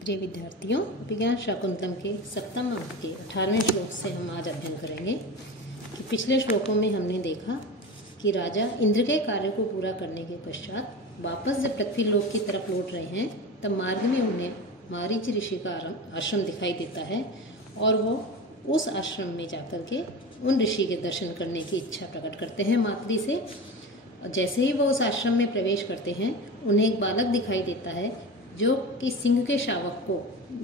प्रिय विद्यार्थियों, विज्ञान शाकुंतलम के सप्तम अंक के 18वें श्लोक से हम आज अध्ययन करेंगे कि पिछले श्लोकों में हमने देखा कि राजा इंद्र के कार्य को पूरा करने के पश्चात वापस जब पृथ्वी लोक की तरफ लौट रहे हैं तब मार्ग में उन्हें मारीच ऋषि का आश्रम दिखाई देता है और वो उस आश्रम में जाकर के उन ऋषि के दर्शन करने की इच्छा प्रकट करते हैं मातृ से। जैसे ही वो उस आश्रम में प्रवेश करते हैं उन्हें एक बालक दिखाई देता है जो कि सिंह के शावक को,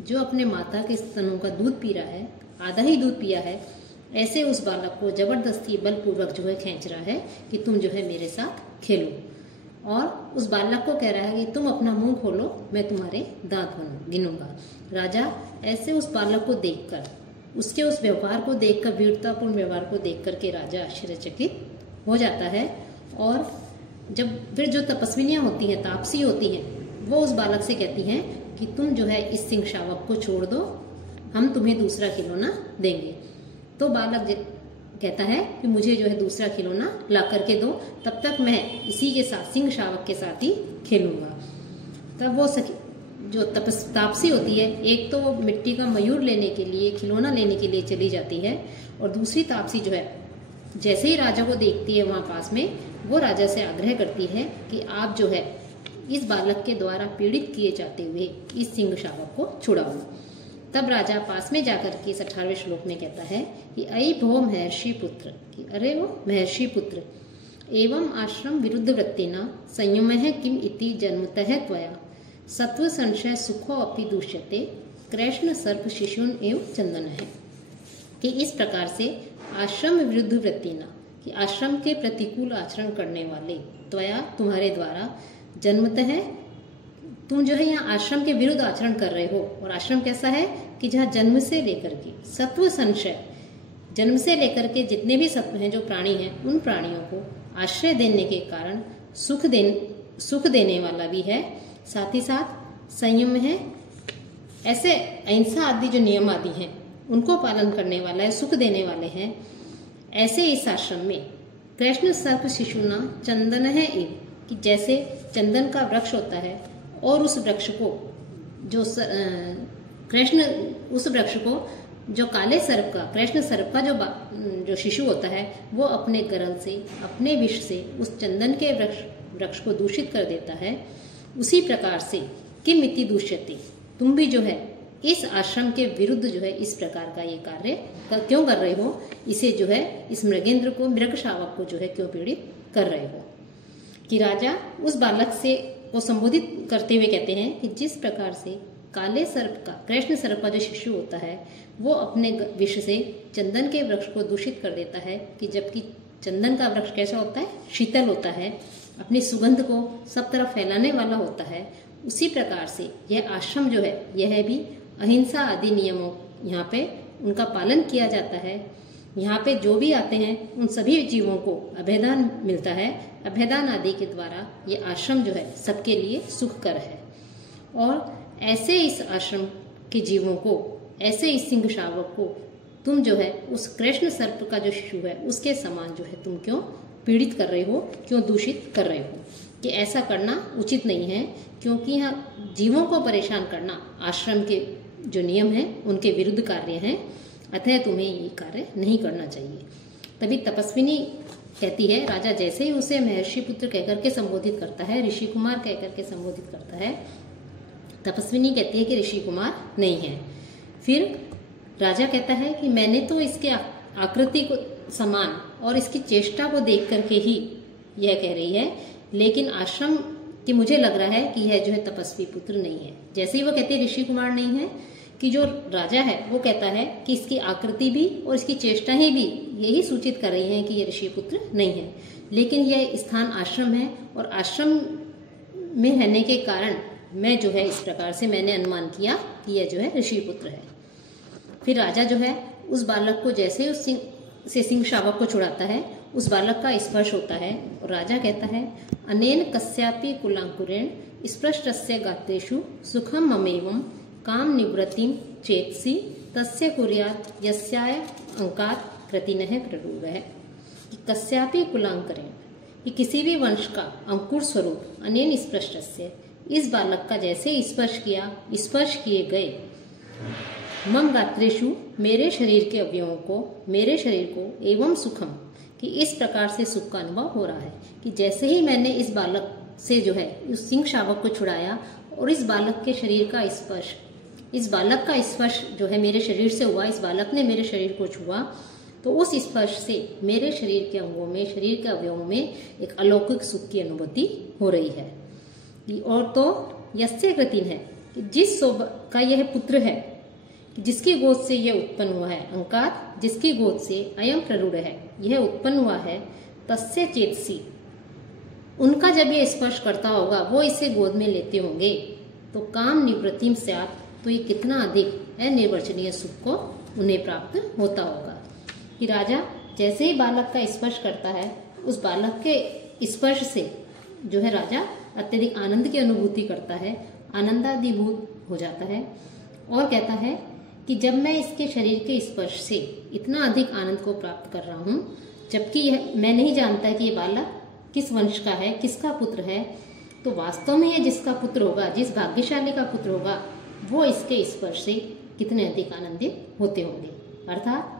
जो अपने माता के स्तनों का दूध पी रहा है, आधा ही दूध पिया है, ऐसे उस बालक को जबरदस्ती बलपूर्वक जो है खींच रहा है कि तुम जो है मेरे साथ खेलो। और उस बालक को कह रहा है कि तुम अपना मुंह खोलो, मैं तुम्हारे दांत गिनूंगा। राजा ऐसे उस बालक को देखकर, उसके उस व्यवहार को देखकर, वीरतापूर्ण व्यवहार को देख करके राजा आश्चर्यचकित हो जाता है। और जब फिर जो तपस्विनियां होती हैं, तापसी होती हैं, वो उस बालक से कहती हैं कि तुम जो है इस सिंह शावक को छोड़ दो, हम तुम्हें दूसरा खिलौना देंगे। तो बालक कहता है कि मुझे जो है दूसरा खिलौना ला करके दो, तब तक मैं इसी के साथ, सिंह शावक के साथ ही खेलूंगा। तब वो जो तापसी होती है, एक तो वो मिट्टी का मयूर लेने के लिए, खिलौना लेने के लिए चली जाती है, और दूसरी तापसी जो है जैसे ही राजा को देखती है वहां पास में, वो राजा से आग्रह करती है कि आप जो है इस बालक के द्वारा पीड़ित किए जाते हुए इस सिंह शावक को छुड़ाओ। तब राजा पास में जाकर के इस 18वें श्लोक में कहता है कि अयि भो महर्षि पुत्र, कि अरे वो महर्षि पुत्र, एवं आश्रम विरुद्ध वृत्तिना संयमः किम इति जन्मतः त्वया सत्व संशय सुखो अपि दुष्यते कृष्ण सर्प शिशुन एव चंदन है। कि इस प्रकार से आश्रम विरुद्ध वृत्तिना, कि आश्रम के प्रतिकूल आचरण करने वाले, त्वया तुम्हारे द्वारा, जन्मतः तुम जो है यहाँ आश्रम के विरुद्ध आचरण कर रहे हो। और आश्रम कैसा है कि जहाँ जन्म से लेकर के सत्व संशय, जन्म से लेकर के जितने भी सत्व हैं, जो प्राणी हैं, उन प्राणियों को आश्रय देने के कारण सुख देने वाला भी है, साथ ही साथ संयम है, ऐसे अहिंसा आदि जो नियम आदि हैं उनको पालन करने वाला है, सुख देने वाले हैं। ऐसे इस आश्रम में कृष्ण सर्प शिशुना चंदन है एव, कि जैसे चंदन का वृक्ष होता है और उस वृक्ष को जो कृष्ण, उस वृक्ष को जो काले सर्प का, कृष्ण सर्प का जो शिशु होता है, वो अपने गरल से, अपने विष से उस चंदन के वृक्ष को दूषित कर देता है, उसी प्रकार से किम इति दूष्यते, तुम भी जो है इस आश्रम के विरुद्ध जो है इस प्रकार का ये कार्य क्यों कर रहे हो, इसे जो है इस मृगेंद्र को, मृग शावक को जो है क्यों पीड़ित कर रहे हो। कि राजा उस बालक से को संबोधित करते हुए कहते हैं कि जिस प्रकार से काले सर्प का, कृष्ण सर्प का जो शिशु होता है, वो अपने विष से चंदन के वृक्ष को दूषित कर देता है, कि जबकि चंदन का वृक्ष कैसा होता है, शीतल होता है, अपनी सुगंध को सब तरफ फैलाने वाला होता है, उसी प्रकार से यह आश्रम जो है, यह भी अहिंसा आदि नियमों यहाँ पे उनका पालन किया जाता है। यहाँ पे जो भी आते हैं उन सभी जीवों को अभयदान मिलता है। अभयदान आदि के द्वारा ये आश्रम जो है सबके लिए सुखकर है। और ऐसे इस आश्रम के जीवों को, ऐसे इस सिंह शावक को तुम जो है उस कृष्ण सर्प का जो शिशु है उसके समान जो है तुम क्यों पीड़ित कर रहे हो, क्यों दूषित कर रहे हो। कि ऐसा करना उचित नहीं है, क्योंकि यहाँ जीवों को परेशान करना आश्रम के जो नियम हैं उनके विरुद्ध कार्य हैं, अतः तुम्हें ये कार्य नहीं करना चाहिए। तभी तपस्विनी कहती है, राजा जैसे ही उसे महर्षि पुत्र कहकर के संबोधित करता है, ऋषि कुमार कहकर के संबोधित करता है, तपस्विनी कहती है कि ऋषि कुमार नहीं है। फिर राजा कहता है कि मैंने तो इसके आकृति को समान और इसकी चेष्टा को देख करके ही यह कह रही है, लेकिन आश्रम की मुझे लग रहा है कि यह जो है तपस्वी पुत्र नहीं है। जैसे ही वो कहते हैं ऋषि कुमार नहीं है, कि जो राजा है वो कहता है कि इसकी आकृति भी और इसकी चेष्टाएं भी यही सूचित कर रही हैं कि यह ऋषि पुत्र नहीं है। लेकिन यह स्थान आश्रम है और आश्रम में रहने के कारण मैं जो है इस प्रकार से मैंने अनुमान किया कि यह जो है ऋषि पुत्र है। फिर राजा जो है उस बालक को जैसे ही उस सिंह शावक को छुड़ाता है, उस बालक का स्पर्श होता है और राजा कहता है, अनेन कस्यापि कुलांकुरेण स्पृष्टस्य गात्रेषु सुखम ममेवं काम निवृत्तिम चेतसी तस्य कुर्यात् यस्याय अंकात् कृतिनः प्ररूपः। कि कस्यापि कुलांकुरेण, कि किसी भी वंश का अंकुर स्वरूप, अनेन स्पृष्टस्य, इस बालक का जैसे स्पर्श किया, स्पर्श किए गए मम गात्रेषु, मेरे शरीर के अवयवों को, मेरे शरीर को, एवं सुखम, कि इस प्रकार से सुख का अनुभव हो रहा है कि जैसे ही मैंने इस बालक से जो है उस सिंह शावक को छुड़ाया और इस बालक के शरीर का स्पर्श, इस बालक का स्पर्श जो है मेरे शरीर से हुआ, इस बालक ने मेरे शरीर को छुआ, तो उस स्पर्श से मेरे शरीर के अंगों में, शरीर के अवयवों में एक अलौकिक सुख की अनुभूति हो रही है। और तो यस्य कृतिन है कि जिस का यह पुत्र है, जिसकी गोद से यह उत्पन्न हुआ है, अंकार जिसकी गोद से अयम प्ररूढ़ है, यह उत्पन्न हुआ है, तस्य चेतसी, उनका जब ये स्पर्श करता होगा, वो इसे गोद में लेते होंगे, तो काम निवृत्तिम स्यात्, तो ये कितना अधिक अनिर्वचनीय सुख को उन्हें प्राप्त होता होगा। कि राजा जैसे ही बालक का स्पर्श करता है, उस बालक के स्पर्श से जो है राजा अत्यधिक आनंद की अनुभूति करता है, आनंदाधिभूत हो जाता है और कहता है कि जब मैं इसके शरीर के स्पर्श से इतना अधिक आनंद को प्राप्त कर रहा हूँ, जबकि यह मैं नहीं जानता कि ये बालक किस वंश का है, किसका पुत्र है, तो वास्तव में ये जिसका पुत्र होगा, जिस भाग्यशाली का पुत्र होगा, वो इसके स्पर्श से कितने अधिक आनंदित होते होंगे। अर्थात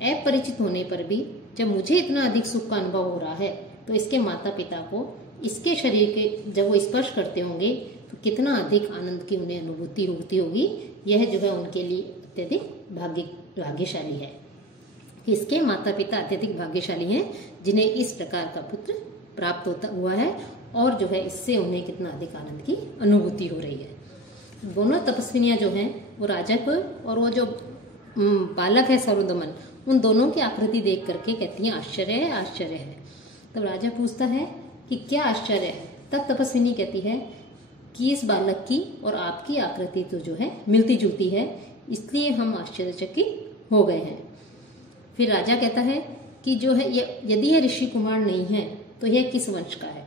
अपरिचित होने पर भी जब मुझे इतना अधिक सुख का अनुभव हो रहा है, तो इसके माता पिता को इसके शरीर के जब वो स्पर्श करते होंगे, तो कितना अधिक आनंद की उन्हें अनुभूति होती होगी। यह जो है उनके लिए अत्यधिक भाग्यशाली है कि इसके माता पिता अत्यधिक भाग्यशाली हैं, जिन्हें इस प्रकार का पुत्र प्राप्त होता हुआ है और जो है इससे उन्हें कितना अधिक आनंद की अनुभूति हो रही है। दोनों तपस्विनियां जो हैं, वो राजा को और वो जो बालक है सरोदमन, उन दोनों की आकृति देख करके कहती हैं आश्चर्य है, आश्चर्य है। तब राजा पूछता है कि क्या आश्चर्य है? तब तपस्विनी कहती है कि इस बालक की और आपकी आकृति तो जो है मिलती जुलती है, इसलिए हम आश्चर्यचकित हो गए हैं। फिर राजा कहता है कि जो है यदि यह ऋषि कुमार नहीं है, तो यह किस वंश का है?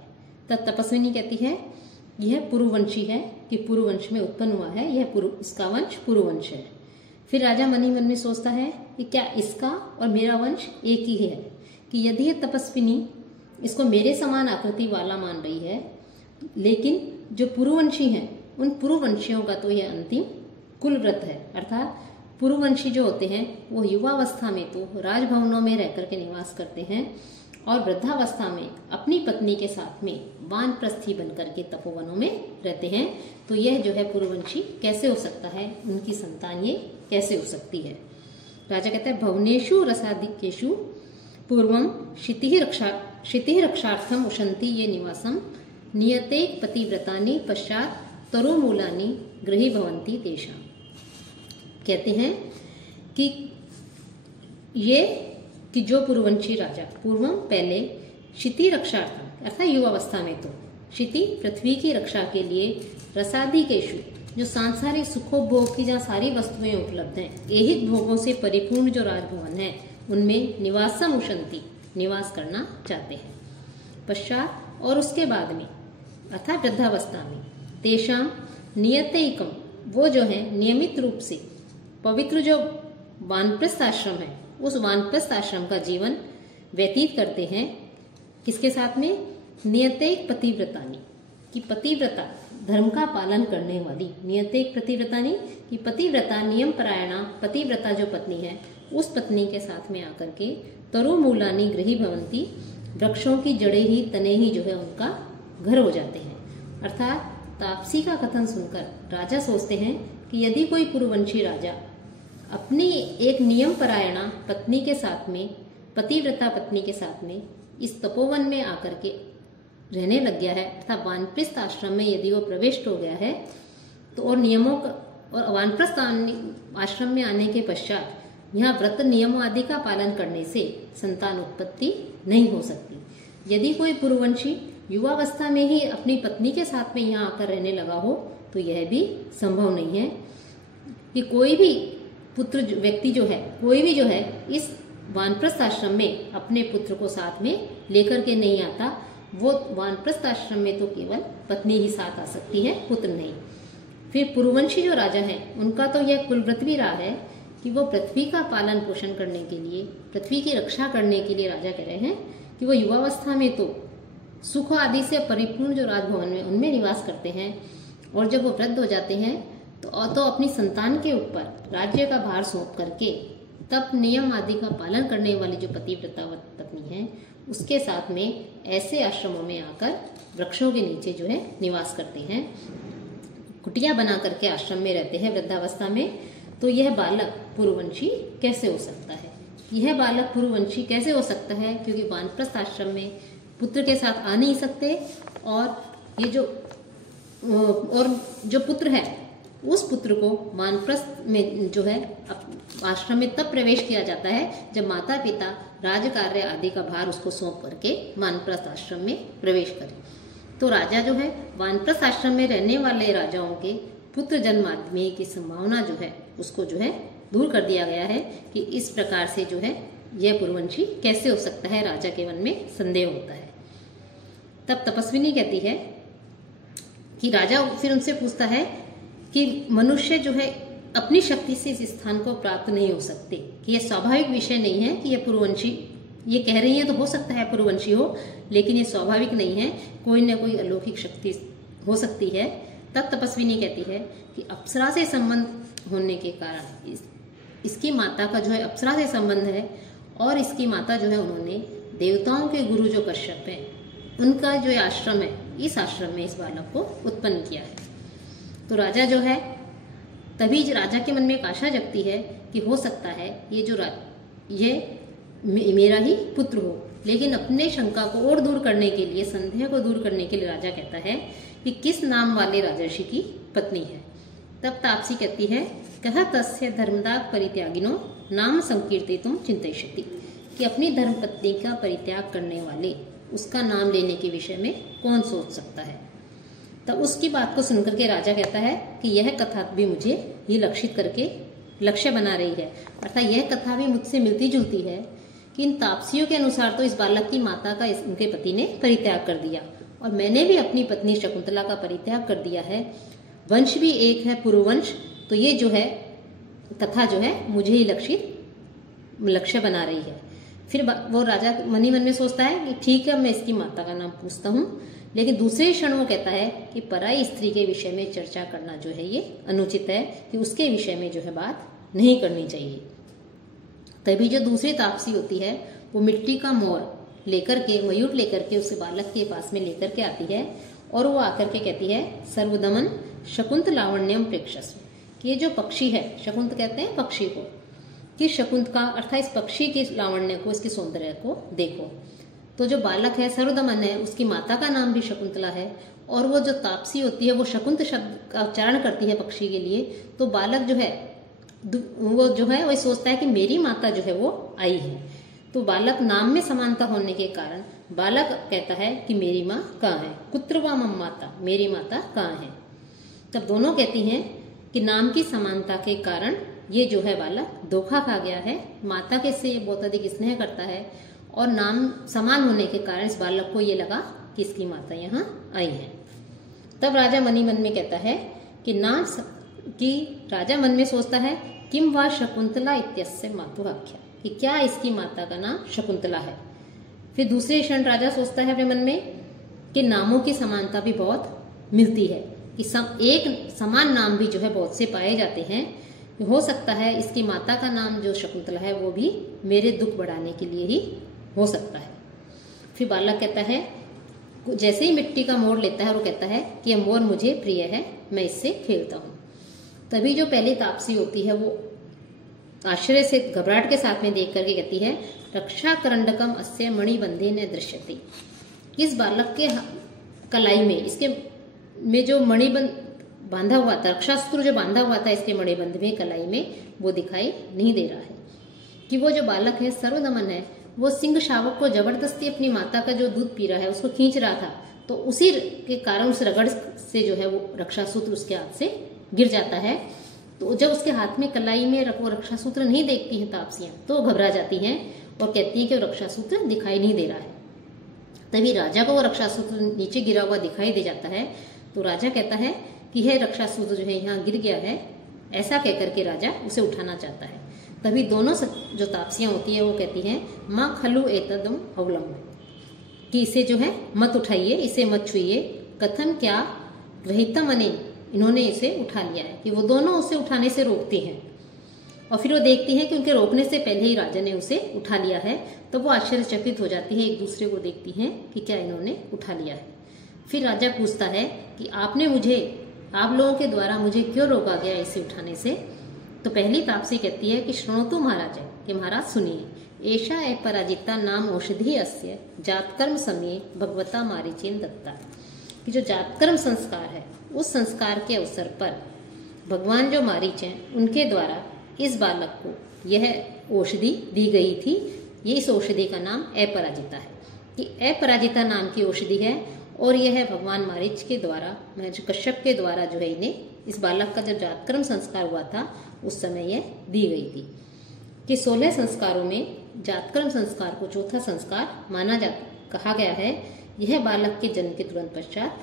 तब तपस्विनी कहती है यह पुरुवंशी है, कि पुरुवंश में उत्पन्न हुआ है, यह इसका वंश पुरुवंश है। फिर राजा मन ही मन में सोचता है कि क्या इसका और मेरा वंश एक ही है, कि यदि यह तपस्विनी इसको मेरे समान आकृति वाला मान रही है, लेकिन जो पुरुवंशी हैं, उन पुरुवंशियों का तो यह अंतिम कुलव्रत है। अर्थात पुरुवंशी जो होते हैं वो युवावस्था में तो राजभवनों में रह करके निवास करते हैं और वृद्धावस्था में अपनी पत्नी के साथ में वानप्रस्थी बनकर के तपोवनों में रहते हैं। तो यह जो है पुरुवंशी कैसे हो सकता है, उनकी संतान ये कैसे हो सकती है? राजा कहता है भवनेषु रसादिकेषु पूर्वम क्षितिः रक्षार्थम उशंति ये निवासम नियते पतिव्रतानि पश्चात तरुमूलानि गृही भवन्ति तेषाम। कहते हैं कि ये कि जो पुरुवंशी राजा पूर्वम पहले क्षिति रक्षार्थम अर्थात युवावस्था में तो क्षिति पृथ्वी की रक्षा के लिए रसादिकेषु जो सांसारिक सुखोपभोग की जहाँ सारी वस्तुएं उपलब्ध हैं, ऐहिक भोगों से परिपूर्ण जो राजभवन है, उनमें निवासम उशंति निवास करना चाहते हैं। पश्चात और उसके बाद में अर्थात वृद्धावस्था में तेषाम नियतैकम वो जो है नियमित रूप से पवित्र जो वानप्रस्थ आश्रम है, उस वानप्रस्थ आश्रम का जीवन व्यतीत करते हैं। किसके साथ में? नियतैक पतिव्रतानि, कि पतिव्रता धर्म का पालन करने वाली, नियतैक पतिव्रतानि कि पतिव्रता नियम परायणा पतिव्रता जो पत्नी है, उस पत्नी के साथ में आकर के तरुमूलानि गृही भवन्ति वृक्षों की जड़ें ही तने ही जो है उनका घर हो जाते हैं। अर्थात तापसी का कथन सुनकर राजा सोचते हैं कि यदि कोई पुरुवंशी राजा अपनी एक नियम परायणा पत्नी के साथ में, पतिव्रता पत्नी के साथ में इस तपोवन में आकर के रहने लग गया है, अर्थात वानप्रस्थ आश्रम में यदि वो प्रविष्ट हो गया है, तो और नियमों का और वानप्रस्थ आश्रम में आने के पश्चात यहाँ व्रत नियमों आदि का पालन करने से संतान उत्पत्ति नहीं हो सकती। यदि कोई पुरुवंशी युवावस्था में ही अपनी पत्नी के साथ में यहाँ आकर रहने लगा हो, तो यह भी संभव नहीं है कि कोई भी पुत्र व्यक्ति जो है, कोई भी जो है इस वानप्रस्थ आश्रम में अपने पुत्र को साथ में लेकर के नहीं आता। वो वानप्रस्थ आश्रम में तो केवल पत्नी ही साथ आ सकती है, पुत्र नहीं। फिर पुरुवंशी जो राजा हैं, उनका तो यह कुलव्रत भी रहा है कि वो पृथ्वी का पालन पोषण करने के लिए, पृथ्वी की रक्षा करने के लिए राजा कह रहे हैं कि वो युवावस्था में तो सुख आदि से परिपूर्ण जो राजभवन में उनमें निवास करते हैं और जब वो वृद्ध हो जाते हैं तो अपनी संतान के ऊपर राज्य का भार सौंप करके तब नियम आदि का पालन करने वाली जो पतिव्रता पत्नी है उसके साथ में ऐसे आश्रमों में आकर वृक्षों के नीचे जो है निवास करते हैं, कुटिया बना करके आश्रम में रहते हैं वृद्धावस्था में। तो यह बालक पुरुवंशी कैसे हो सकता है? यह बालक पुरुवंशी कैसे हो सकता है? क्योंकि वानप्रस्थ आश्रम में पुत्र के साथ आ नहीं सकते और ये जो पुत्र है उस पुत्र को वानप्रस्थ में जो है आश्रम में तब प्रवेश किया जाता है जब माता पिता राज कार्य आदि का भार उसको सौंप करके वानप्रस्थ आश्रम में प्रवेश करें। तो राजा जो है वानप्रस्थ आश्रम में रहने वाले राजाओं के पुत्र जन्मादि की संभावना जो है उसको जो है दूर कर दिया गया है कि इस प्रकार से जो है यह पुरुवंशी कैसे हो सकता है, राजा के मन में संदेह होता है। तब तपस्विनी कहती है कि राजा फिर उनसे पूछता है कि मनुष्य जो है अपनी शक्ति से इस स्थान को प्राप्त नहीं हो सकते, कि यह स्वाभाविक विषय नहीं है कि यह पुरुवंशी, ये कह रही है तो हो सकता है पुरुवंशी हो, लेकिन ये स्वाभाविक नहीं है, कोई न कोई अलौकिक शक्ति हो सकती है। तब तपस्विनी कहती है कि अप्सरा से संबंध होने के कारण इसकी माता का जो है अप्सरा से संबंध है और इसकी माता जो है उन्होंने देवताओं के गुरु जो कश्यप है उनका जो आश्रम है इस आश्रम में इस बालक को उत्पन्न किया है। तो राजा जो है तभी राजा के मन में एक आशा जगती है कि हो सकता है ये मेरा ही पुत्र हो। लेकिन अपने शंका को और दूर करने के लिए, संदेह को दूर करने के लिए राजा कहता है कि किस नाम वाले राजर्षि की पत्नी है। तब तापसी कहती है कह तस्य धर्मदाग परित्यागिनो नाम संकीर्तितुम चिंतयिष्यति, कि अपनी धर्मपत्नी का परित्याग करने वाले उसका नाम लेने के विषय में कौन सोच सकता है। तब उसकी बात को सुनकर के राजा कहता है कि यह कथा भी मुझे ही लक्षित करके लक्ष्य बना रही है, अर्थात यह कथा भी मुझसे मिलती जुलती है कि इन तापसियों के अनुसार तो इस बालक की माता का उनके पति ने परित्याग कर दिया और मैंने भी अपनी पत्नी शकुंतला का परित्याग कर दिया है, वंश भी एक है पुरुवंश, तो ये जो है कथा जो है मुझे ही लक्ष्य बना रही है। फिर वो राजा मन ही मन में सोचता है कि ठीक है मैं इसकी माता का नाम पूछता हूँ, लेकिन दूसरे क्षण वो कहता है कि पराई स्त्री के विषय में चर्चा करना जो है ये अनुचित है, कि उसके विषय में जो है बात नहीं करनी चाहिए। तभी जो दूसरी तापसी होती है वो मिट्टी का मोर लेकर के, मयूर लेकर के उसे बालक के पास में लेकर के आती है और वो आकर के कहती है सर्वदमन शकुंत लावण्यम प्रेक्षस्व, कि ये जो पक्षी है, शकुंत कहते हैं पक्षी को, कि शकुंत का अर्थात इस पक्षी के लावण्य को, इसके सौंदर्य को देखो। तो जो बालक है सर्वदमन है, उसकी माता का नाम भी शकुंतला है और वो जो तापसी होती है वो शकुंत शब्द का उच्चारण करती है पक्षी के लिए। तो बालक जो है वो सोचता है कि मेरी माता जो है वो आई है। तो बालक नाम में समानता होने के कारण बालक कहता है कि मेरी माँ कहाँ है, कुत्र वा मम माता, मेरी माता कहाँ है। तब दोनों कहती हैं कि नाम की समानता के कारण ये जो है बालक धोखा खा गया है, माता के से ये बहुत अधिक स्नेह करता है और नाम समान होने के कारण इस बालक को ये लगा कि इसकी माता यहाँ आई है। तब राजा मन ही मन में कहता है कि राजा मन में सोचता है किम वा शकुंतला इत्यस्य मातु आख्या, कि क्या इसकी माता का नाम शकुंतला है। फिर दूसरे क्षण राजा सोचता है अपने मन में कि नामों की समानता भी बहुत मिलती है, कि एक समान नाम भी जो है बहुत से पाए जाते हैं, हो सकता है इसकी माता का नाम जो शकुंतला है वो भी मेरे दुख बढ़ाने के लिए ही हो सकता है। फिर बालक कहता है, जैसे ही मिट्टी का मोड़ लेता है वो कहता है कि यह मोर मुझे प्रिय है, मैं इससे खेलता हूँ। तभी जो पहली तापसी होती है वो आश्चर्य से घबराहट के साथ में देख करके कहती है रक्षा करंडकम अस्य मणिबंधे न दृश्यते, इस बालक के कलाई में, इसके में जो मणिबंध बांधा हुआ था, रक्षा सूत्र जो बांधा हुआ था इसके मणिबंध में, कलाई में, वो दिखाई नहीं दे रहा है। कि वो जो बालक है सर्वदमन है, वो सिंह शावक को जबरदस्ती अपनी माता का जो दूध पी रहा है उसको खींच रहा था, तो उसी के कारण उस रगड़ से जो है वो रक्षा सूत्र उसके हाथ से गिर जाता है। तो जब उसके हाथ में कलाई में वो रक्षा सूत्र नहीं देखती हैं तापसियां तो वो घबरा जाती हैं और कहती हैं कि वो रक्षा सूत्र दिखाई नहीं दे रहा है। तभी राजा को वो रक्षा सूत्र नीचे गिरा हुआ दिखाई दे जाता है। तो राजा कहता है कि यह रक्षा सूत्र जो है यहाँ गिर गया है, ऐसा कहकर के राजा उसे उठाना चाहता है। तभी दोनों जो तापसियां होती है वो कहती हैं माँ खलु एतदम अवलम, कि इसे जो है मत उठाइए, इसे मत छुइए। कथम क्या वहितम अने, इन्होंने इसे उठा लिया है, कि वो दोनों उसे उठाने से रोकती हैं। और फिर वो देखती हैं कि उनके रोकने से पहले ही राजा ने उसे उठा लिया है, तो वो आश्चर्यचकित हो जाती है, एक दूसरे को देखती हैं कि क्या इन्होंने उठा लिया है। फिर राजा पूछता है कि आप लोगों के द्वारा मुझे क्यों रोका गया इसे उठाने से। तो पहली तापसी कहती है कि श्रृणोतु महाराज, कि महाराज सुनिए, एषा अपराजिता नाम औषधि अस्य जातकर्म समये भगवता मारीचेन दत्ता, कि जो जातकर्म संस्कार है उस संस्कार के अवसर पर भगवान जो मारीच हैं उनके द्वारा इस बालक को यह औषधि दी गई थी। ये इस औषधि का नाम अपराजिता है, कि अपराजिता नाम की औषधि है, और यह भगवान मारीच के द्वारा, कश्यप के द्वारा जो है इन्हें, इस बालक का जब जातकर्म संस्कार हुआ था उस समय यह दी गई थी। कि 16 संस्कारों में जातकर्म संस्कार को चौथा संस्कार कहा गया है। यह बालक के जन्म के तुरंत पश्चात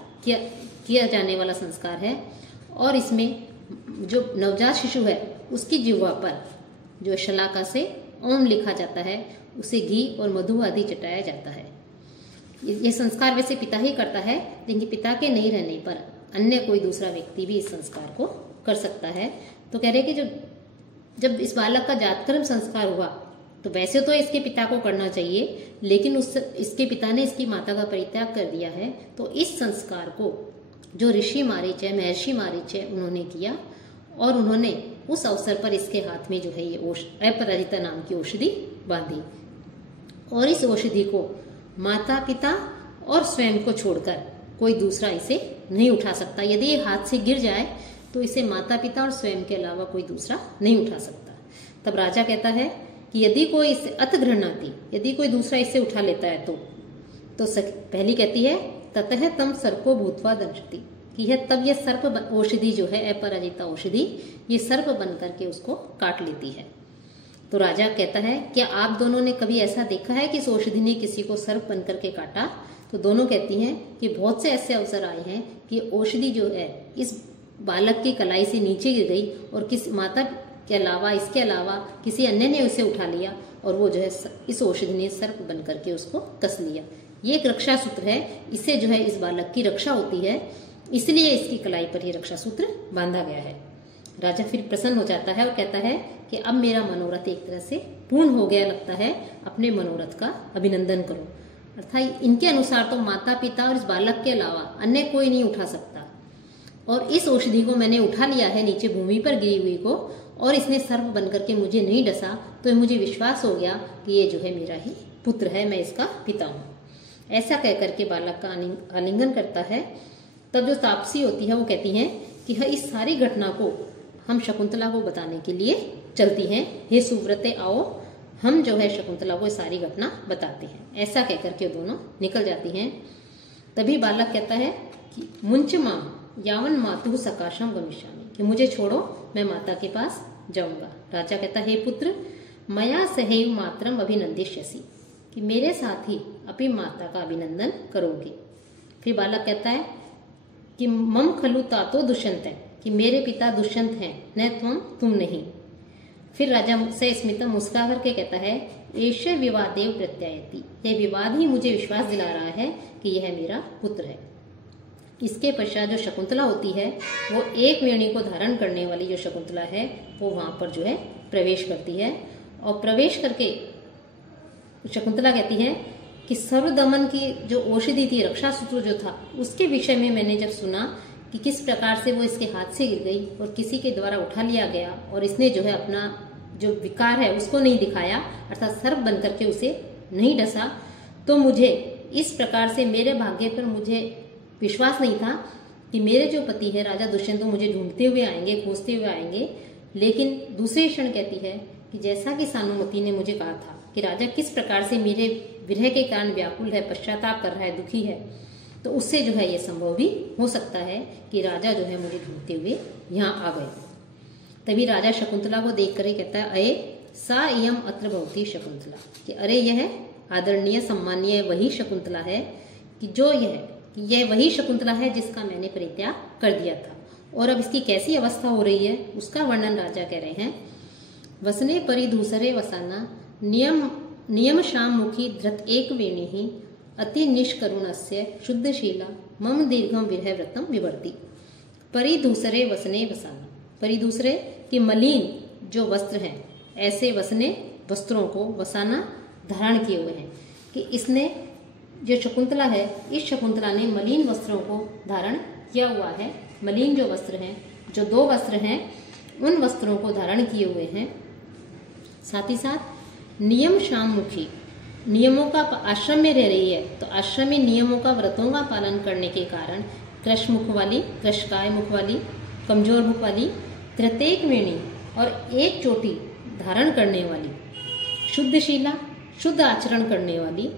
किया जाने वाला संस्कार है, और इसमें जो नवजात शिशु है उसकी जिह्वा पर जो शलाका से ओम लिखा जाता है, उसे घी और मधु आदि चटाया जाता है। ये संस्कार वैसे पिता ही करता है, लेकिन पिता के नहीं रहने पर अन्य कोई दूसरा व्यक्ति भी इस संस्कार को कर सकता है। तो कह रहे कि जब इस बालक का जातकर्म संस्कार हुआ तो वैसे तो इसके पिता को करना चाहिए, लेकिन इसके पिता ने इसकी माता का परित्याग कर दिया है, तो इस संस्कार को जो ऋषि मारीच है, महर्षि मारीच है, उन्होंने किया, और उन्होंने उस अवसर पर इसके हाथ में जो है ये अपराजिता नाम की औषधि बांधी। और इस औषधि को माता पिता और स्वयं को छोड़कर कोई दूसरा इसे नहीं उठा सकता। यदि ये हाथ से गिर जाए तो इसे माता पिता और स्वयं के अलावा कोई दूसरा नहीं उठा सकता। तब राजा कहता है कि यदि कोई इसे अत गृह्णाति, यदि कोई दूसरा इसे उठा लेता है तो पहली कहती है ततः तम सर्पो भूतवा दंशति, कि तब यह सर्प औषधि जो है अपराजिता औषधि, ये सर्प बन करके उसको काट लेती है। तो राजा कहता है क्या आप दोनों ने कभी ऐसा देखा है कि इस औषधि ने किसी को सर्प बन करके काटा? तो दोनों कहती हैं कि बहुत से ऐसे अवसर आए हैं कि औषधि जो है इस बालक की कलाई से नीचे गिर गई और किसी माता के अलावा, इसके अलावा किसी अन्य ने उसे उठा लिया, और वो जो है इस औषधि ने सर्प बन करके उसको कस लिया। ये एक रक्षा सूत्र है, इससे जो है इस बालक की रक्षा होती है, इसलिए इसकी कलाई पर ही रक्षा सूत्र बांधा गया है। राजा फिर प्रसन्न हो जाता है और कहता है कि अब मेरा मनोरथ एक तरह से पूर्ण हो गया लगता है, अपने मनोरथ का अभिनंदन करो। अर्थात इनके अनुसार तो माता पिता और इस बालक के अलावा अन्य कोई नहीं उठा सकता, और इस औषधि को मैंने उठा लिया है नीचे भूमि पर गिरी हुई को, और इसने सर्प बनकर के मुझे नहीं डसा, तो मुझे विश्वास हो गया कि ये जो है मेरा ही पुत्र है, मैं इसका पिता हूँ। ऐसा कहकर के बालक का आलिंगन करता है। तब जो तापसी होती है वो कहती हैं कि इस सारी घटना को हम शकुंतला को बताने के लिए चलती हैं। हे सुव्रते आओ, हम जो है शकुंतला को सारी घटना बताते हैं। ऐसा कहकर के दोनों निकल जाती हैं। तभी बालक कहता है कि मुंच माम यावन मातु सकाशम गमिष्यामि, कि मुझे छोड़ो, मैं माता के पास जाऊंगा। राजा कहता है हे पुत्र, मया सहैव मातरम अभिनंदिष्यसि, कि मेरे साथ ही अपनी माता का अभिनंदन करोगे। फिर बालक कहता है कि मम खलु तातो दुष्यंत है, कि मेरे पिता दुष्यंत हैं, न तुम नहीं। फिर राजा से स्मितम मुस्कुरा करके कहता है एष विवादेव प्रत्यायति, यह विवाद ही मुझे विश्वास दिला रहा है कि यह मेरा पुत्र है। इसके पश्चात जो शकुंतला होती है वो एक वेणी को धारण करने वाली जो शकुंतला है वो वहां पर जो है प्रवेश करती है, और प्रवेश करके शकुंतला कहती है कि सर्वदमन की जो औषधि थी, रक्षा सूत्र जो था, उसके विषय में मैंने जब सुना कि किस प्रकार से वो इसके हाथ से गिर गई और किसी के द्वारा उठा लिया गया, और इसने जो है अपना जो विकार है उसको नहीं दिखाया, अर्थात सर्प बन करके उसे नहीं डसा, तो मुझे इस प्रकार से मेरे भाग्य पर मुझे विश्वास नहीं था कि मेरे जो पति है राजा दुष्यंत मुझे ढूंढते हुए आएंगे, खोजते हुए आएंगे। लेकिन दूसरे क्षण कहती है कि जैसा कि सानुमति ने मुझे कहा था कि राजा किस प्रकार से मेरे विरह के कारण व्याकुल है, पश्चाताप कर रहा है, दुखी है, तो उससे जो है ये संभव भी हो सकता है कि राजा जो है मुझे ढूंढते हुए यहाँ आ गए। तभी राजा शकुंतला को देख कर ही कहता है अये सा इयम अत्र भवती शकुंतला, कि अरे यह आदरणीय सम्मानीय वही शकुंतला है, कि जो यह वही शकुंतला है जिसका मैंने परित्याग कर दिया था। और अब इसकी कैसी अवस्था हो रही है उसका वर्णन राजा कह रहे हैं। वसने परिधूसरे वसाना नियम शाम मुखी धृत एक वेणी ही अति निष्करुणस्य शुद्धशीला मम दीर्घम विरह व्रतम विवर्ती। परिदूसरे वसने वसाना, परिदूसरे कि मलिन जो वस्त्र हैं, ऐसे वसने वस्त्रों को वसाना धारण किए हुए हैं, कि इसने जो शकुंतला है, इस शकुंतला ने मलिन वस्त्रों को धारण किया हुआ है। मलिन जो वस्त्र हैं, जो 2 वस्त्र हैं, उन वस्त्रों को धारण किए हुए हैं। साथ ही साथ नियम शाम मुखी, नियमों का, आश्रम में रह रही है तो आश्रम में नियमों का, व्रतों का पालन करने के कारण कृश मुख वाली, कृशकाय मुख वाली, कमजोर मुख वाली, तृतीयक वेणी और एक चोटी धारण करने वाली, शुद्धशीला शुद्ध आचरण करने वाली,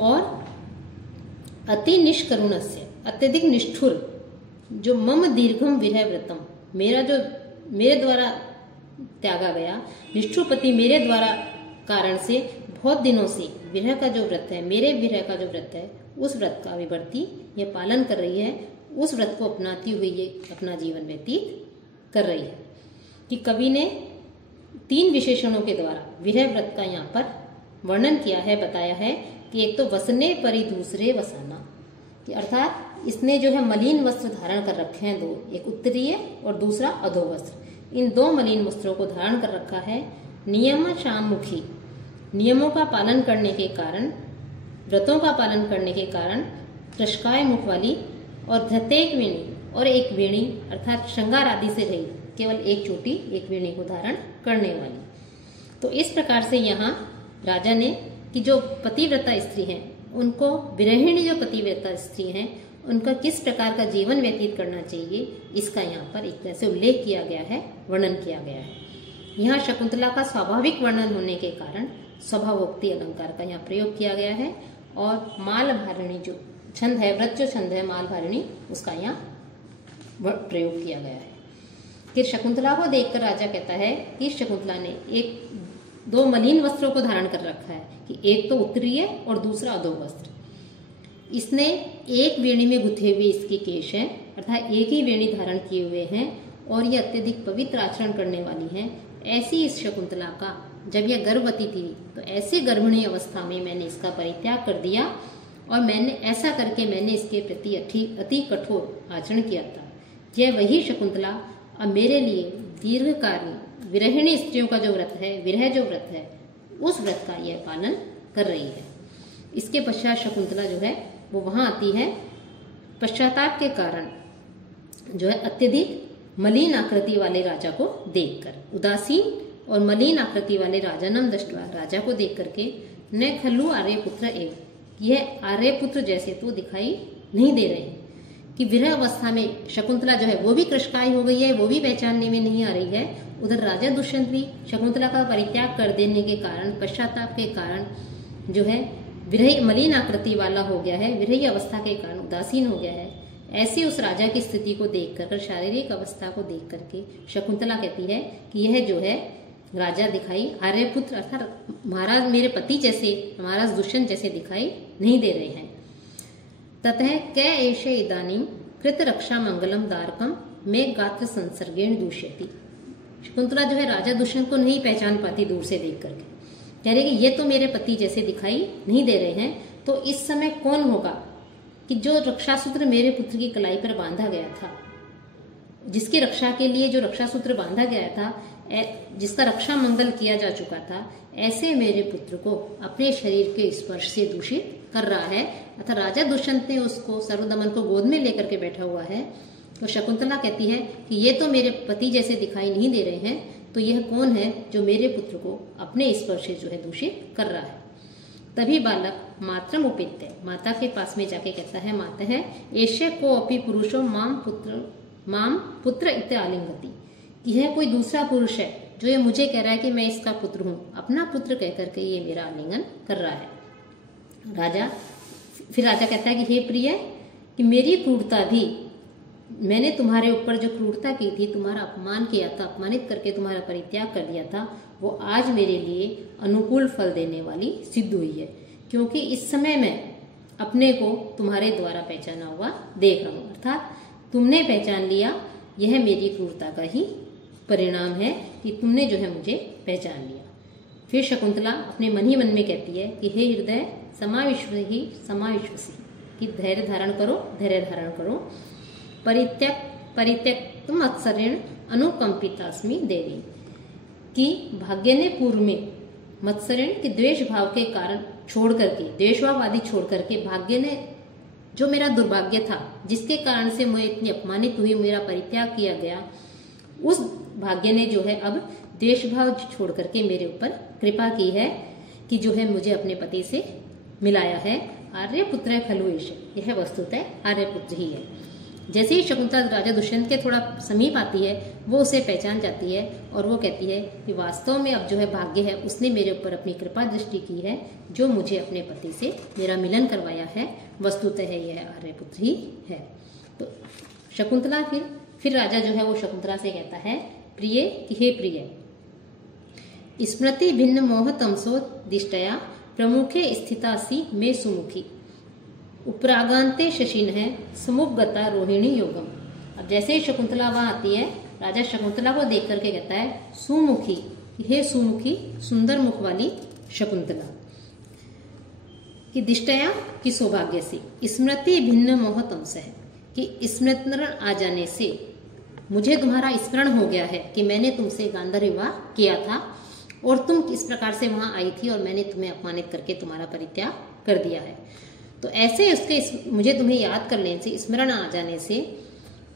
और अति निष्करुणस्य अत्यधिक निष्ठुर, जो मम दीर्घम विरह व्रतम, मेरा जो मेरे द्वारा त्यागा गया, निष्ठुर पति मेरे द्वारा कारण से बहुत दिनों से विरह का जो व्रत है, मेरे विरह का जो व्रत है, उस व्रत का विवर्ती ये पालन कर रही है। उस व्रत को अपनाती हुई ये अपना जीवन व्यतीत कर रही है। कि कवि ने 3 विशेषणों के द्वारा विरह व्रत का यहाँ पर वर्णन किया है, बताया है कि एक तो वसने परि दूसरे वसाना, कि अर्थात इसने जो है मलिन वस्त्र धारण कर रखे हैं 2, एक उत्तरीय और दूसरा अधो वस्त्र। इन 2 मलिन वस्त्रों को धारण कर रखा है। नियम शाम मुखी, नियमों का पालन करने के कारण, व्रतों का पालन करने के कारण कृशकाय मुख वाली, और धृतेक वेणी और एक वेणी अर्थात श्रृंगार आदि से रहित केवल एक चोटी, एक वेणी को धारण करने वाली। तो इस प्रकार से यहाँ राजा ने कि जो पतिव्रता स्त्री हैं, उनको, विरहिणी जो पतिव्रता स्त्री हैं, उनका किस प्रकार का जीवन व्यतीत करना चाहिए, इसका यहाँ पर एक तरह से उल्लेख किया गया है, वर्णन किया गया है। यहाँ शकुंतला का स्वाभाविक वर्णन होने के कारण स्वभावोक्ति अलंकार का यहाँ प्रयोग किया गया है, और माल भारिणी जो छंद है, व्रत जो छंद है माल भारिणी, उसका यहाँ प्रयोग किया गया है। फिर शकुंतला को देखकर राजा कहता है कि शकुंतला ने 2 मलिन वस्त्रों को धारण कर रखा है, कि एक तो उत्तरीय और दूसरा अधो वस्त्र। इसने एक वेणी में गुथे हुए इसके केश है, अर्थात एक ही वेणी धारण किए हुए हैं, और ये अत्यधिक पवित्र आचरण करने वाली हैं। ऐसी इस शकुंतला का जब यह गर्भवती थी, तो ऐसी गर्भिणी अवस्था में मैंने इसका परित्याग कर दिया, और मैंने ऐसा करके मैंने इसके प्रति अति कठोर आचरण किया था। यह वही शकुंतला अब मेरे लिए दीर्घकालीन विरहिणी स्त्रियों का जो व्रत है, विरह जो व्रत है, उस व्रत का यह पालन कर रही है। इसके पश्चात शकुंतला जो है वो वहां आती है, पश्चाताप के कारण जो है अत्यधिक मलिन आकृति वाले राजा को देखकर, उदासीन और मलिन आकृति वाले राजानम दृष्ट्वा, राजा को देख करके, न खल्लू आर्यपुत्र एवं, यह आर्यपुत्र जैसे तो दिखाई नहीं दे रहे हैं। कि विरह अवस्था में शकुंतला जो है वो भी कृशकाय हो गई है, वो भी पहचानने में नहीं आ रही है। उधर राजा दुष्यंत भी शकुंतला का परित्याग कर देने के कारण, पश्चाताप के कारण जो है विरह मलिन आकृति वाला हो गया है, विरही अवस्था के कारण उदासीन हो गया है। ऐसी उस राजा की स्थिति को देख कर, शारीरिक अवस्था को देख करके शकुंतला कहती है कि यह जो है राजा दिखाई आर्यपुत्र अर्थात महाराज मेरे पति जैसे, महाराज दुष्यंत जैसे दिखाई नहीं दे रहे हैं। ततः कै एषे इदानीं कृत रक्षा मंगलम दारकम में गात्र संसर्गेण दूष्यति। शकुंतला जो है राजा दुष्यंत को नहीं पहचान पाती दूर से देख करके, कह रही कि ये तो मेरे पति जैसे दिखाई नहीं दे रहे हैं, तो इस समय कौन होगा कि जो रक्षा सूत्र मेरे पुत्र की कलाई पर बांधा गया था, जिसकी रक्षा के लिए जो रक्षा सूत्र बांधा गया था, जिसका रक्षा मंगल किया जा चुका था, ऐसे मेरे पुत्र को अपने शरीर के स्पर्श से दूषित कर रहा है। अर्थात राजा दुष्यंत ने उसको, सर्वदमन को गोद में लेकर के बैठा हुआ है। तो शकुंतला कहती है कि ये तो मेरे पति जैसे दिखाई नहीं दे रहे हैं, तो यह कौन है जो मेरे पुत्र को अपने स्पर्श से जो है दूषित कर रहा है। तभी बालक मातरम उपेत्य, माता के पास में जाके कहता है, माता है एष्य को अपि पुरुषो माम पुत्र इत आलिंगति, यह कोई दूसरा पुरुष है जो ये मुझे कह रहा है कि मैं इसका पुत्र हूँ, अपना पुत्र कह करके ये मेरा आलिंगन कर रहा है। फिर राजा कहता है कि हे प्रिय, कि मेरी क्रूरता भी, मैंने तुम्हारे ऊपर जो क्रूरता की थी, तुम्हारा अपमान किया था, अपमानित करके तुम्हारा परित्याग कर दिया था, वो आज मेरे लिए अनुकूल फल देने वाली सिद्ध हुई है, क्योंकि इस समय मैं अपने को तुम्हारे द्वारा पहचाना हुआ देख रहा हूँ। अर्थात तुमने पहचान लिया, यह मेरी क्रूरता का ही परिणाम है कि तुमने जो है मुझे पहचान लिया। फिर शकुंतला अपने मन ही मन में कहती है कि हे हृदय समाविश्वसी समाविश्वसी, कि धैर्य धारण करो, धैर्य धारण करो। परित्यक्तम मत्सरेण अनुकंपितास्मि देवी, कि भाग्य ने पूर्व में मत्सरेण के द्वेष भाव के कारण छोड़ करके, द्वेषभाव आदि छोड़ करके, भाग्य ने जो मेरा दुर्भाग्य था, जिसके कारण से मैं इतनी अपमानित हुई, मेरा परित्याग किया गया, उस भाग्य ने जो है अब द्वेषभाव छोड़ करके मेरे ऊपर कृपा की है कि जो है मुझे अपने पति से मिलाया है। आर्यपुत्र खलु एष, यह वस्तुतः आर्यपुत्र ही है। जैसे ही शकुंतला राजा दुष्यंत के थोड़ा समीप आती है, वो उसे पहचान जाती है और वो कहती है कि वास्तव में अब जो है भाग्य है, उसने मेरे ऊपर अपनी कृपा दृष्टि की है, जो मुझे अपने पति से मेरा मिलन करवाया है, वस्तुतः यह आर्यपुत्र ही है। तो शकुंतला फिर राजा जो है वो शकुंतला से कहता है प्रिय, कि हे प्रिय, स्मृति भिन्न मोह तमसो दिष्टया प्रमुखे स्थितासी में सुमुखी, उपरागांते शशिन है समुपगता रोहिणी योगम। अब जैसे ही शकुंतला वहां आती है, राजा शकुंतला को देख करके कहता है सुमुखी, हे सुमुखी, सुंदर मुख वाली शकुंतला, कि दिष्टया की सौभाग्य से, स्मृति भिन्न मोह तमस है, कि स्मरण आ जाने से मुझे तुम्हारा स्मरण हो गया है कि मैंने तुमसे गांधर्व विवाह किया था और तुम किस प्रकार से वहां आई थी और मैंने तुम्हें अपमानित करके तुम्हारा परित्याग कर दिया है। तो ऐसे उसके मुझे तुम्हें याद कर लेने से, स्मरण आ जाने से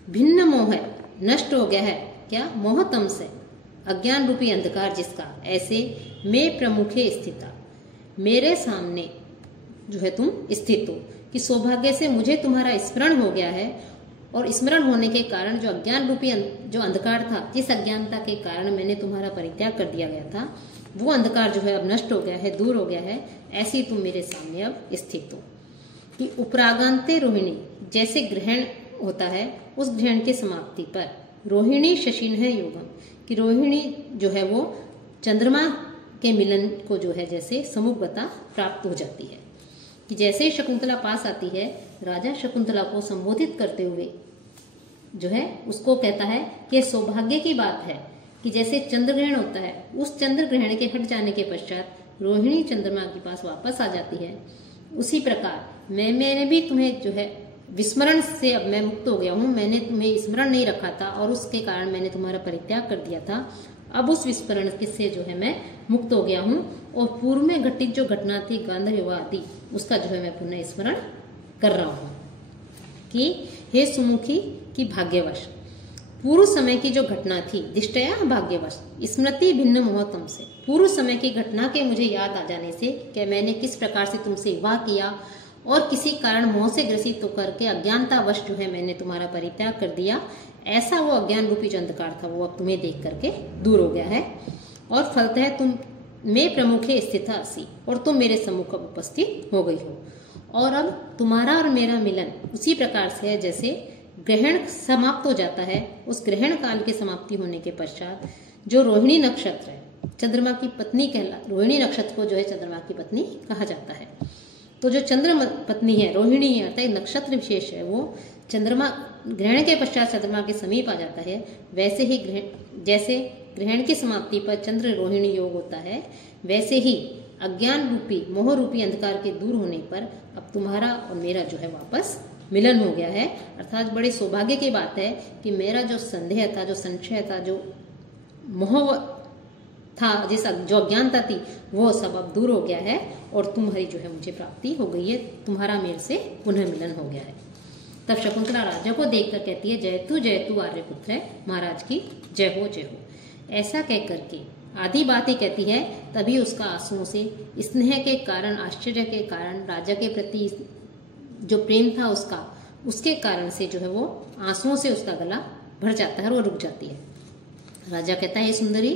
भिन्न मोह है, नष्ट हो गया है। क्या मोह तमस है, अज्ञान रूपी अंधकार जिसका, ऐसे मैं प्रमुखे स्थिता, मेरे सामने जो है तुम स्थित हो, कि सौभाग्य से मुझे तुम्हारा स्मरण हो गया है और स्मरण होने के कारण जो अज्ञान रूपी जो अंधकार था, जिस अज्ञानता के कारण मैंने तुम्हारा परित्याग कर दिया गया था, वो अंधकार जो है अब नष्ट हो गया है, दूर हो गया है। ऐसी तुम मेरे सामने अब स्थित हो। कि उपरागांते रोहिणी, जैसे ग्रहण होता है, उस ग्रहण के समाप्ति पर रोहिणी शशिन है योगम, कि रोहिणी जो है वो चंद्रमा के मिलन को जो है जैसे समुपगता प्राप्त हो जाती है। कि जैसे ही शकुंतला पास आती है, राजा शकुंतला को संबोधित करते हुए जो है उसको कहता है कि सौभाग्य की बात है कि जैसे चंद्र ग्रहण होता है, उस चंद्र ग्रहण के हट जाने के पश्चात रोहिणी चंद्रमा के पास वापस आ जाती है, उसी प्रकार मैंने भी तुम्हें जो है विस्मरण से अब मैं मुक्त हो गया हूँ। मैंने तुम्हें स्मरण नहीं रखा था और उसके कारण मैंने तुम्हारा परित्याग कर दिया था। अब उस विस्मरण से जो है मैं मुक्त हो गया हूँ और पूर्व में घटित जो घटना थी गांधर्व विवाह आदि, उसका जो है मैं पुनः स्मरण कर रहा हूँ। कि हे सुमुखी, की भाग्यवश पूर्व समय की जो घटना थी, दिष्टया भाग्यवश, स्मृति भिन्न मोहतम से, पूर्व समय की घटना के मुझे याद आ जाने से कि मैंने किस प्रकार से तुमसे विवाह किया और किसी कारण मोह से ग्रसित होकर के अज्ञानतावश जो है मैंने तुम्हारा परित्याग कर दिया, ऐसा वो अज्ञान रूपी जो अंधकार था वो अब तुम्हें देख करके दूर हो गया है। और फलतः तुम मैं प्रमुखे स्थित सी, और तुम मेरे सम्मुख उपस्थित हो गई हो। और अब तुम्हारा और मेरा मिलन उसी प्रकार से है जैसे ग्रहण समाप्त हो जाता है, उस ग्रहण काल के समाप्ति होने के पश्चात जो रोहिणी नक्षत्र है, चंद्रमा की पत्नी रोहिणी नक्षत्र को जो है चंद्रमा की पत्नी कहा जाता है। तो जो चंद्र पत्नी है रोहिणी है, अर्थात नक्षत्र विशेष है, वो चंद्रमा ग्रहण के पश्चात चंद्रमा के समीप आ जाता है। वैसे ही जैसे ग्रहण की समाप्ति पर चंद्र रोहिणी योग होता है, वैसे ही अज्ञान रूपी मोह रूपी अंधकार के दूर होने पर अब तुम्हारा और मेरा जो है वापस मिलन हो गया है। अर्थात बड़े सौभाग्य की बात है कि मेरा जो संदेह था, जो संशय था, जो मोह था, जो अज्ञानता थी, वो सब अब दूर हो गया है और तुम्हारी जो है मुझे प्राप्ति हो गई है, तुम्हारा मेरे से पुनः मिलन हो गया है। तब शकुंतला राजा को देखकर कहती है जयतु आर्यपुत्र है, महाराज की जय हो जय हो। ऐसा कह करके आधी बात ही कहती है, तभी उसका आंसुओं से, स्नेह के कारण, आश्चर्य के कारण, राजा के प्रति जो प्रेम था उसके कारण से जो है वो आंसुओं से उसका गला भर जाता है और रुक जाती है। राजा कहता है सुंदरी,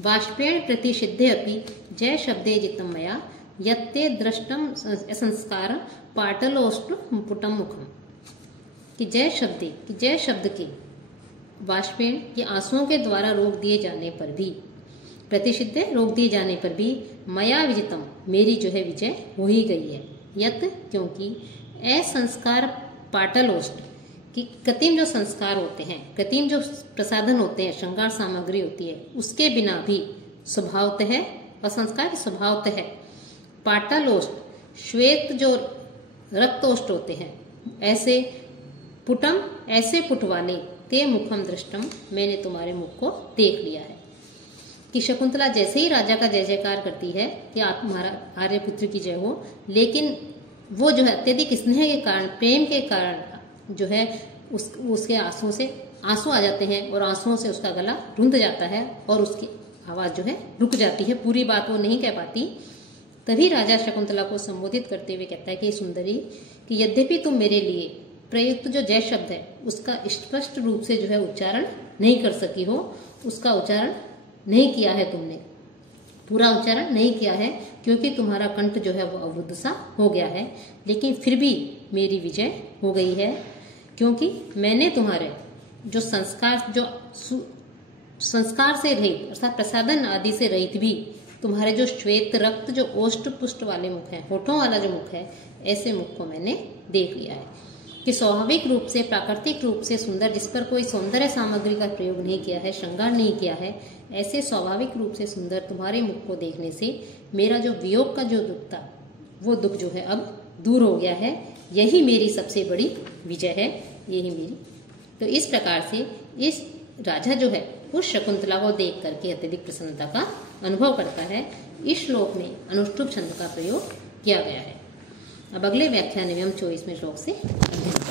बाष्पेण प्रतिषिद्धे अपि जय शब्दे जितम मया यत्ते दृष्टम संस्कार पाटलोष्ट पुटम मुखम। कि जय शब्द के बाष्पेण के आंसुओं के द्वारा रोक दिए जाने पर भी, प्रतिषिद्धे रोक दिए जाने पर भी, मया विजितम मेरी जो है विजय हो ही गई है। यत क्योंकि असंस्कार पाटलोष्ट कि कृत्रिम जो संस्कार होते हैं, कृत्रिम जो प्रसाधन होते हैं, श्रृंगार सामग्री होती है, उसके बिना भी स्वभावतः और संस्कार के स्वभावतः पाटलोष्ट श्वेत जो रक्तोष्ट होते हैं, ऐसे पुट वाले ते मुखम दृष्टम, मैंने तुम्हारे मुख को देख लिया है। कि शकुंतला जैसे ही राजा का जय जयकार करती है कि आप तुम्हारा आर्यपुत्र की जय हो, लेकिन वो जो है अत्यधिक स्नेह के कारण, प्रेम के कारण जो है उसके आंसू आ जाते हैं और आंसुओं से उसका गला रुंध जाता है और उसकी आवाज जो है रुक जाती है, पूरी बात वो नहीं कह पाती। तभी राजा शकुंतला को संबोधित करते हुए कहता है कि सुंदरी, कि यद्यपि तुम मेरे लिए प्रयुक्त जो जय शब्द है उसका स्पष्ट रूप से जो है उच्चारण नहीं कर सकी हो, उसका उच्चारण नहीं किया है तुमने, पूरा उच्चारण नहीं किया है, क्योंकि तुम्हारा कंठ जो है वो अवरुद्ध सा हो गया है। लेकिन फिर भी मेरी विजय हो गई है, क्योंकि मैंने तुम्हारे जो संस्कार से रहित अर्थात प्रसादन आदि से रहित भी तुम्हारे जो श्वेत रक्त जो ओष्ठ पुष्ट वाले मुख है, होठों वाला जो मुख है, ऐसे मुख को मैंने देख लिया है कि स्वाभाविक रूप से, प्राकृतिक रूप से सुंदर, जिस पर कोई सौंदर्य सामग्री का प्रयोग नहीं किया है, श्रृंगार नहीं किया है, ऐसे स्वाभाविक रूप से सुंदर तुम्हारे मुख को देखने से मेरा जो वियोग का जो दुख था, वो दुख जो है अब दूर हो गया है। यही मेरी सबसे बड़ी विजय है, यही मेरी। तो इस प्रकार से इस राजा जो है उस शकुंतला को देख करके अत्यधिक प्रसन्नता का अनुभव करता है। इस श्लोक में अनुष्टुप छंद का प्रयोग किया गया है। अब अगले व्याख्यान में हम 24वें श्लोक से अध्ययन